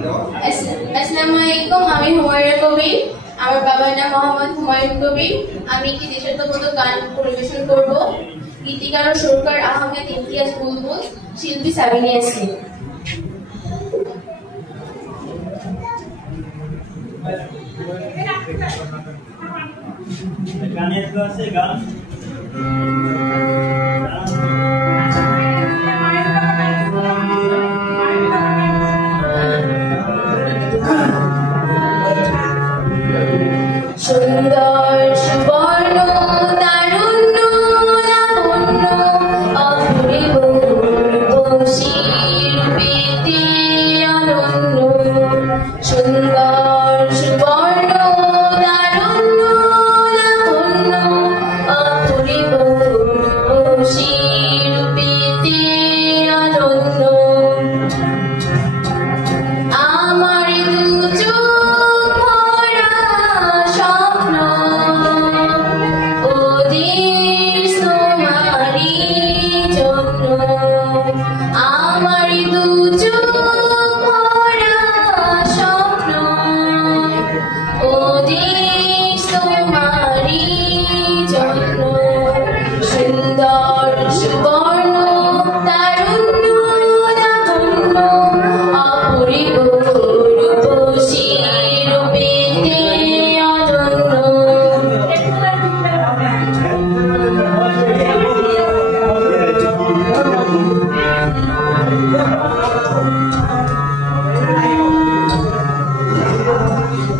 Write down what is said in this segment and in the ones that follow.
আসসালামু আলাইকুম, আমি হুমায়রা কবির। আমার বাবার নাম মোহাম্মদ হুমায়ুন কবির। আমি একটি দেশাত্মবোধক গান পরিবেশন করব। গীতিকার ও সুরকার আহমেদ ইমতিয়াজ বুলবুল, শিল্পী সাবিনা ইয়াসমিন। গানের তো আছে গান সুন্দর সুবর্ণ তারুণ্য লাবণ্য অপূর্ব রূপসী অনন্য। সুন্দর সুবর্ণ তারুণ্য লাবণ্য অপূর্ব রূপসী অনন্য। আমার দু চোখ ভরা স্বপ্ন ওদের তোমারই জন্য। আমার দু চোখ ভরা স্বপ্ন ওদের তোমারই জন্য। সুন্দর সুবর্ণ তারুণ্য লাবণ্য অপূর্ব রূপসী রূপেতে অনন্য।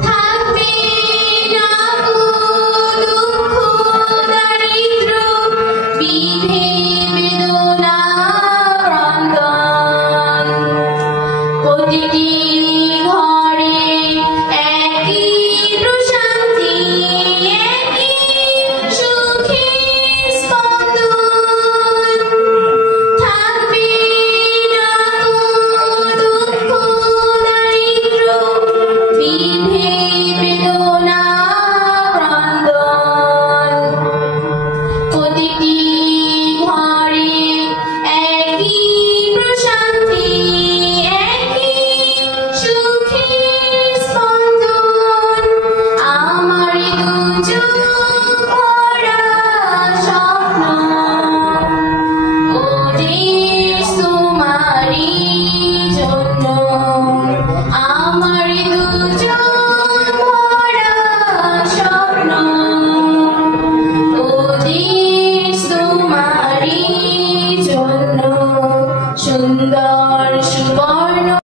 থাকবে না কো দুঃখ দারিদ্র বিধি বেদনা ক্রন্দন। প্রতিটি